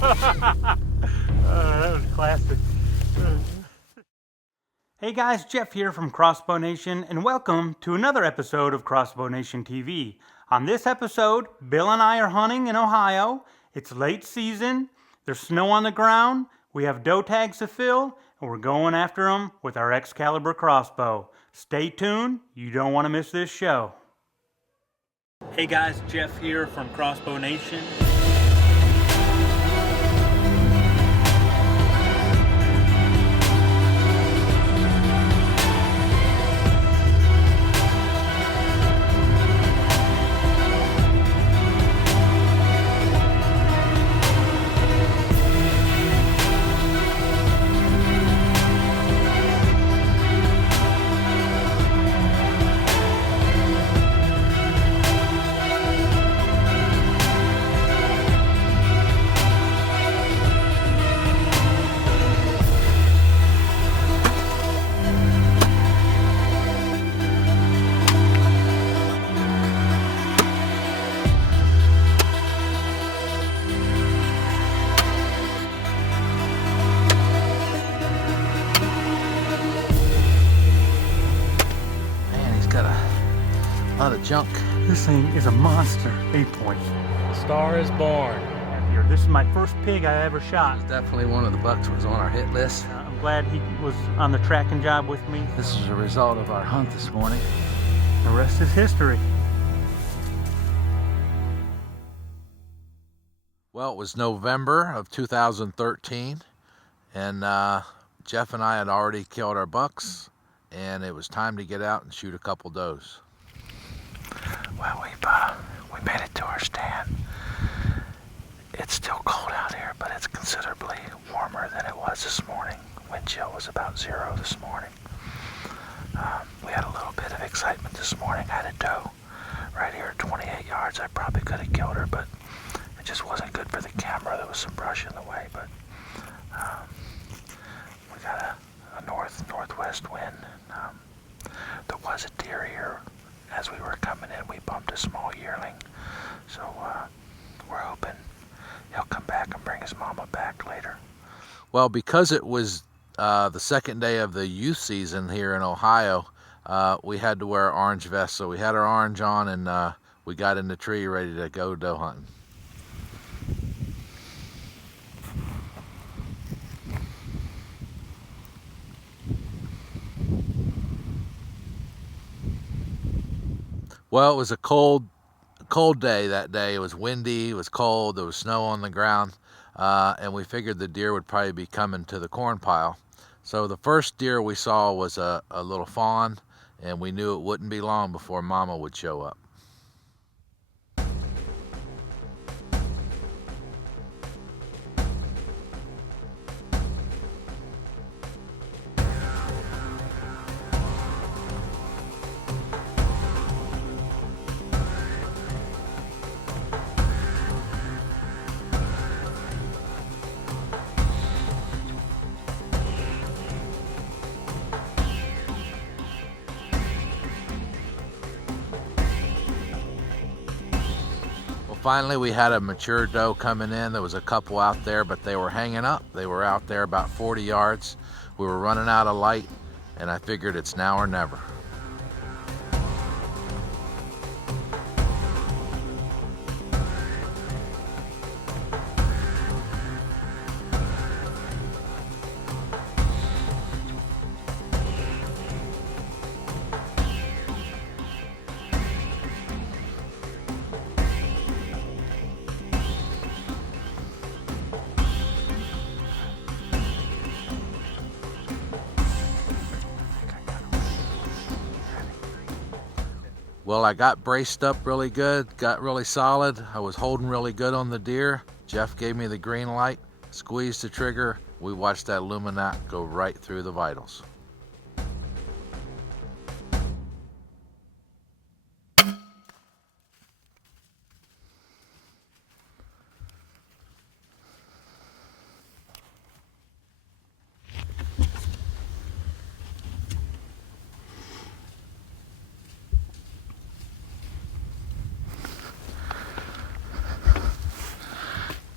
That was classic. Hey guys, Jeff here from Crossbow Nation, and welcome to another episode of Crossbow Nation TV. On this episode, Bill and I are hunting in Ohio. It's late season, there's snow on the ground, we have doe tags to fill, and we're going after them with our Excalibur crossbow. Stay tuned, you don't want to miss this show. Hey guys, Jeff here from Crossbow Nation. A lot of junk. This thing is a monster. 8 points. Star is born. This is my first pig I ever shot. It's definitely one of the bucks was on our hit list. I'm glad he was on the tracking job with me. This is a result of our hunt this morning. The rest is history. Well, it was November of 2013, and Jeff and I had already killed our bucks, and it was time to get out and shoot a couple does. Well, we made it to our stand. It's still cold out here, but it's considerably warmer than it was this morning. Wind chill was about 0 this morning. We had a little bit of excitement this morning. I had a doe right here at 28 yards. I probably could have killed her, but it just wasn't good for the camera. There was some brush in the way, but we got a northwest wind. There was a deer here. As we were coming in, we bumped a small yearling, so we're hoping he'll come back and bring his mama back later. Well, because it was the second day of the youth season here in Ohio, we had to wear orange vests, so we had our orange on, and we got in the tree ready to go doe hunting. Well, it was a cold day that day. It was windy, it was cold, there was snow on the ground, and we figured the deer would probably be coming to the corn pile. So the first deer we saw was a little fawn, and we knew it wouldn't be long before Mama would show up. Finally, we had a mature doe coming in. There was a couple out there, but they were hanging up. They were out there about 40 yards. We were running out of light, and I figured it's now or never. Well, I got braced up really good, got really solid. I was holding really good on the deer. Jeff gave me the green light, squeezed the trigger. We watched that luminat go right through the vitals.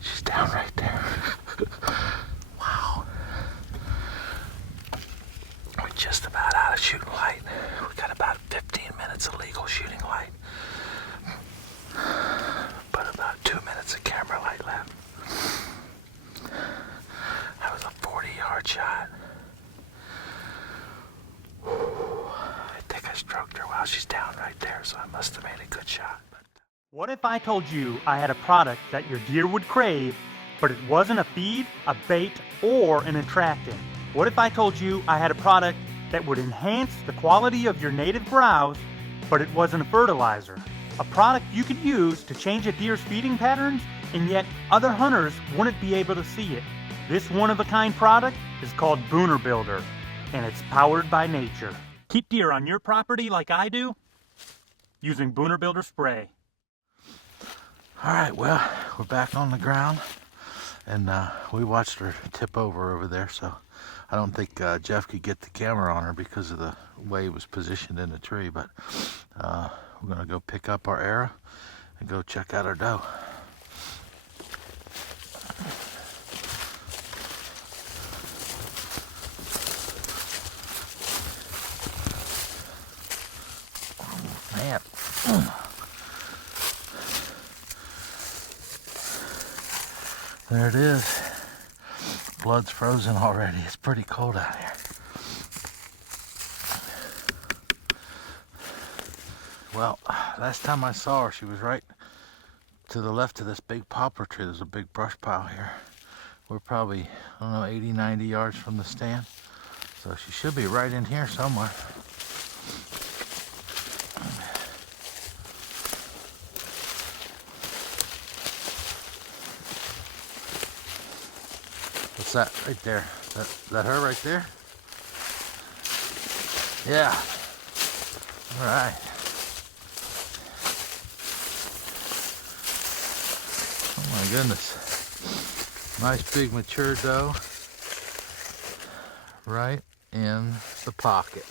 She's down right there. just about out of shooting light. We got about 15 minutes of legal shooting light, but about 2 minutes of camera light left. That was a 40-yard shot. I think I stroked her while she's down right there, so I must have made a good shot. What if I told you I had a product that your deer would crave, but it wasn't a feed, a bait, or an attractant? What if I told you I had a product that would enhance the quality of your native browse, but it wasn't a fertilizer? A product you could use to change a deer's feeding patterns, and yet other hunters wouldn't be able to see it. This one-of-a-kind product is called Booner Builder, and it's powered by nature. Keep deer on your property like I do, using Booner Builder spray. All right, well, we're back on the ground, and we watched her tip over there, so I don't think Jeff could get the camera on her because of the way it was positioned in the tree, but we're gonna go pick up our arrow and go check out our doe. Oh, man. There it is. Blood's frozen already. It's pretty cold out here. Well, last time I saw her, she was right to the left of this big poplar tree. There's a big brush pile here. We're probably, I don't know, 80, 90 yards from the stand. So she should be right in here somewhere. What's that right there? Is that her right there? Yeah. All right. Oh my goodness. Nice big mature doe. Right in the pocket.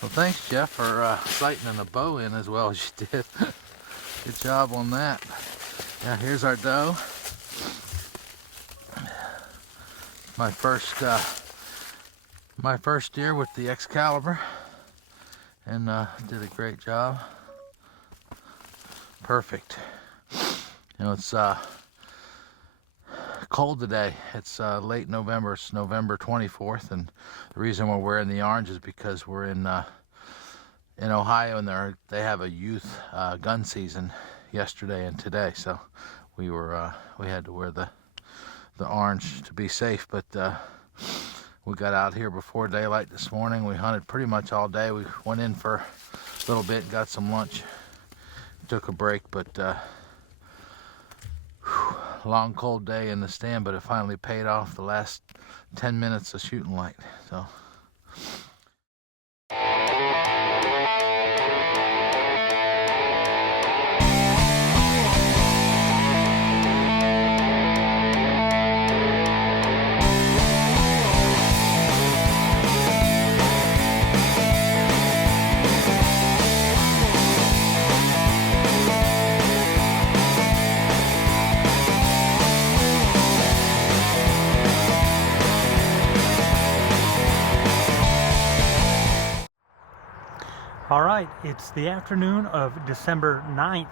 Well, thanks, Jeff, for sighting a bow in as well as you did. Good job on that. Yeah, here's our doe. My first deer with the Excalibur, and did a great job. Perfect. You know, it's cold today. It's late November. It's November 24th, and the reason we're wearing the orange is because we're in Ohio, and they have a youth gun season yesterday and today, so we had to wear the orange to be safe. But we got out here before daylight this morning. We hunted pretty much all day. We went in for a little bit and got some lunch, took a break, but long cold day in the stand, but it finally paid off. The last 10 minutes of shooting light. So All right, it's the afternoon of December 9th,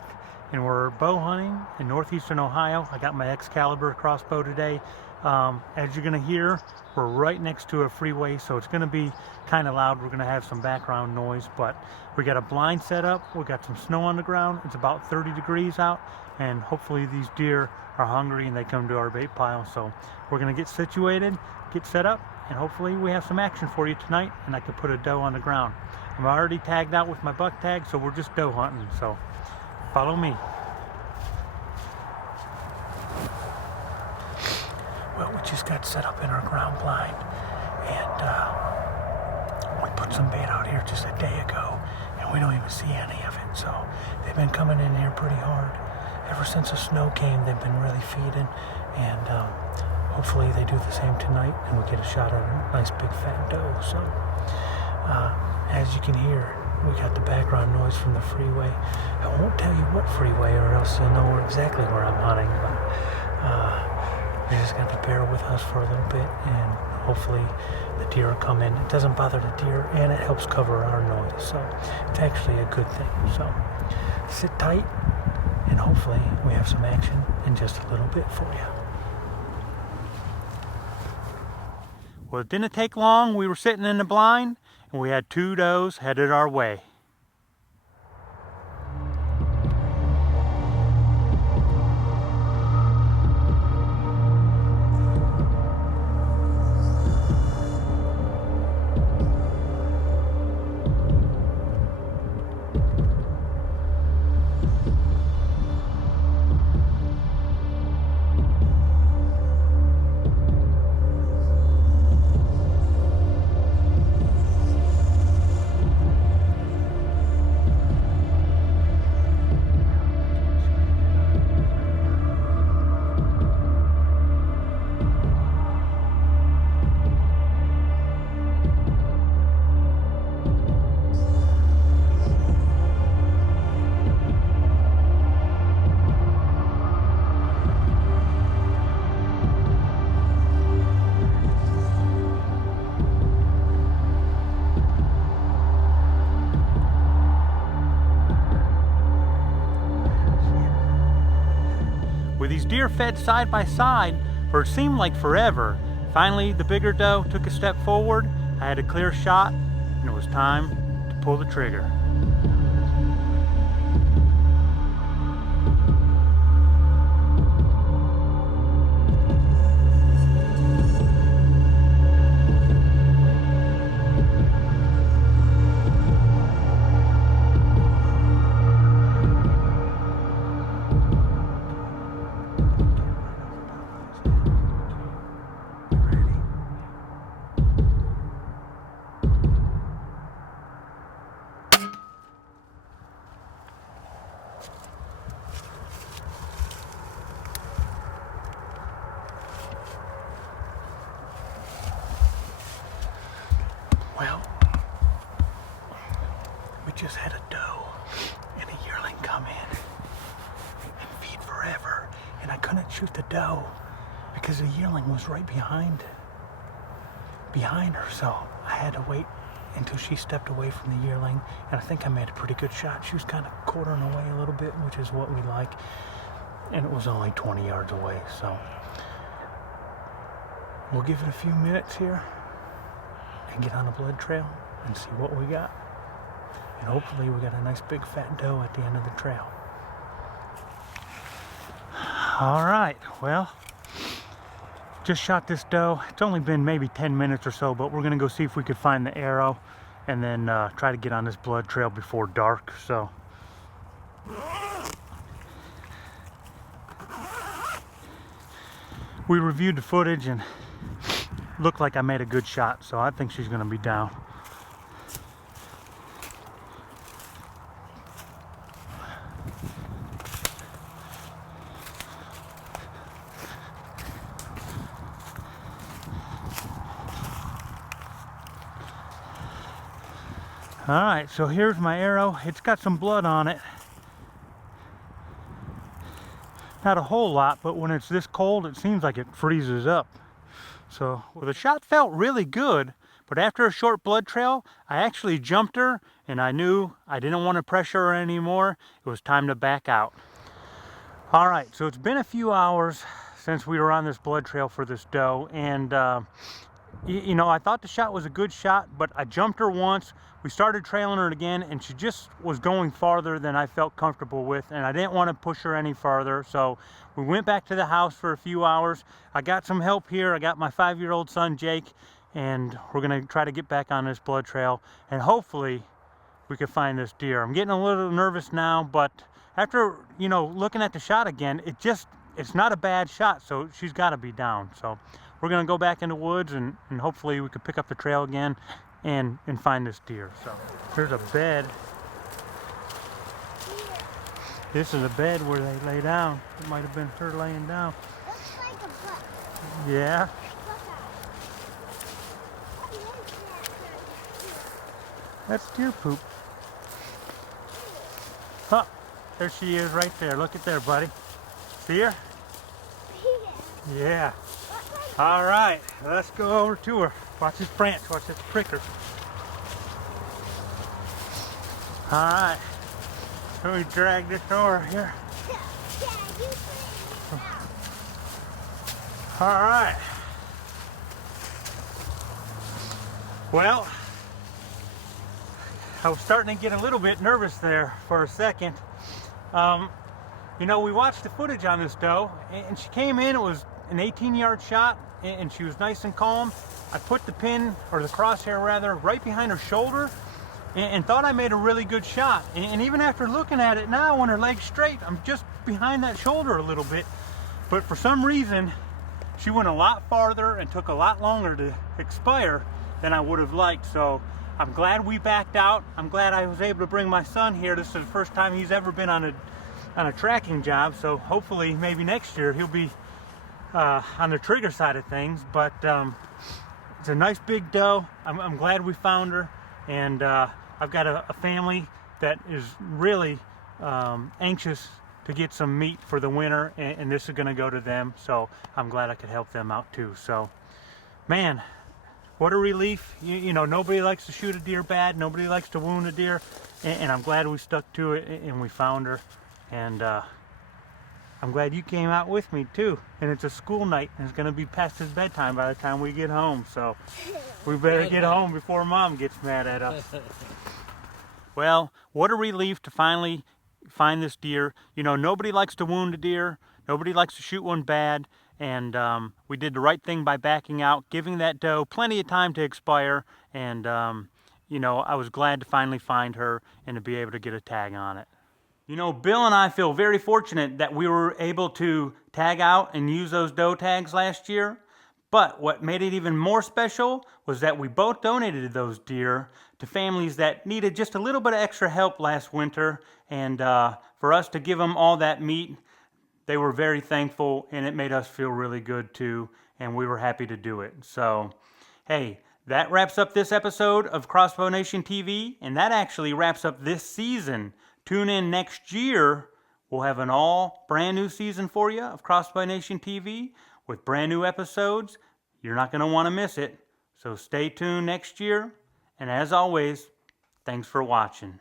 and we're bow hunting in northeastern Ohio. I got my Excalibur crossbow today. As you're gonna hear, we're right next to a freeway, so it's gonna be kind of loud. We're gonna have some background noise, but we got a blind set up. We got some snow on the ground. It's about 30 degrees out, and hopefully these deer are hungry and they come to our bait pile. So we're gonna get situated, get set up, and hopefully we have some action for you tonight, and I can put a doe on the ground. I'm already tagged out with my buck tag, so we're just doe hunting, so follow me. Well, we just got set up in our ground blind, and we put some bait out here just a day ago, and we don't even see any of it. So they've been coming in here pretty hard. Ever since the snow came, they've been really feeding, and hopefully they do the same tonight, and we get a shot at a nice big fat doe. So as you can hear, we got the background noise from the freeway. I won't tell you what freeway, or else you'll know exactly where I'm hunting, but you just got to bear with us for a little bit, and hopefully the deer will come in. It doesn't bother the deer, and it helps cover our noise, so it's actually a good thing. So sit tight, and hopefully we have some action in just a little bit for you. Well, it didn't take long. We were sitting in the blind, and we had 2 does headed our way. With these deer fed side by side for it seemed like forever, finally the bigger doe took a step forward. I had a clear shot, and it was time to pull the trigger. Well, we just had a doe and a yearling come in and feed forever, and I couldn't shoot the doe because the yearling was right behind her, so I had to wait until she stepped away from the yearling, and I think I made a pretty good shot. She was kind of quartering away a little bit, which is what we like, and it was only 20 yards away, so we'll give it a few minutes here and get on a blood trail and see what we got. And hopefully we got a nice big fat doe at the end of the trail. All right, well, just shot this doe. It's only been maybe 10 minutes or so, but we're gonna go see if we could find the arrow and then try to get on this blood trail before dark. So we reviewed the footage and looked like I made a good shot, so I think she's gonna be down. All right, so here's my arrow. It's got some blood on it. Not a whole lot, but when it's this cold, it seems like it freezes up. So, well, the shot felt really good, but after a short blood trail, I actually jumped her, and I knew I didn't want to pressure her anymore. It was time to back out. All right, so it's been a few hours since we were on this blood trail for this doe, and you know, I thought the shot was a good shot, but I jumped her once. We started trailing her again, and she just was going farther than I felt comfortable with, and I didn't want to push her any farther. So we went back to the house for a few hours. I got some help here. I got my 5-year-old son, Jake, and we're going to try to get back on this blood trail, and hopefully we can find this deer. I'm getting a little nervous now, but after, you know, looking at the shot again, it's not a bad shot, so she's got to be down. So we're going to go back in the woods, and hopefully we can pick up the trail again and find this deer. So there's a bed. This is a bed where they lay down. It might have been her laying down. Looks like a butt. Yeah. That's deer poop. Huh. There she is right there. Look at there, buddy. See her? Yeah. Looks like All right, let's go over to her. Watch this branch, watch this pricker. All right, let me drag this over here. All right. Well, I was starting to get a little bit nervous there for a second. You know, we watched the footage on this doe, and she came in, it was an 18-yard shot, and she was nice and calm. I put the pin, or the crosshair rather, right behind her shoulder, and thought I made a really good shot. And even after looking at it now, when her leg's straight, I'm just behind that shoulder a little bit. But for some reason, she went a lot farther and took a lot longer to expire than I would have liked. So I'm glad we backed out. I'm glad I was able to bring my son here. This is the first time he's ever been on a tracking job, so hopefully maybe next year he'll be on the trigger side of things. But it's a nice big doe. I'm glad we found her, and I've got a family that is really anxious to get some meat for the winter, and this is going to go to them, so I'm glad I could help them out too. So man, what a relief. You know, nobody likes to shoot a deer bad, nobody likes to wound a deer, and I'm glad we stuck to it and we found her. And I'm glad you came out with me too. And it's a school night, and it's going to be past his bedtime by the time we get home. So we better get home before Mom gets mad at us. Well, what a relief to finally find this deer. You know, nobody likes to wound a deer. Nobody likes to shoot one bad. And we did the right thing by backing out, giving that doe plenty of time to expire. And, you know, I was glad to finally find her and to be able to get a tag on it. You know, Bill and I feel very fortunate that we were able to tag out and use those doe tags last year. But what made it even more special was that we both donated those deer to families that needed just a little bit of extra help last winter. And for us to give them all that meat, they were very thankful, and it made us feel really good too. And we were happy to do it. So, hey, that wraps up this episode of Crossbow Nation TV, and that actually wraps up this season. Tune in next year. We'll have an all brand new season for you of Crossbow Nation TV with brand new episodes. You're not going to want to miss it. So stay tuned next year. And as always, thanks for watching.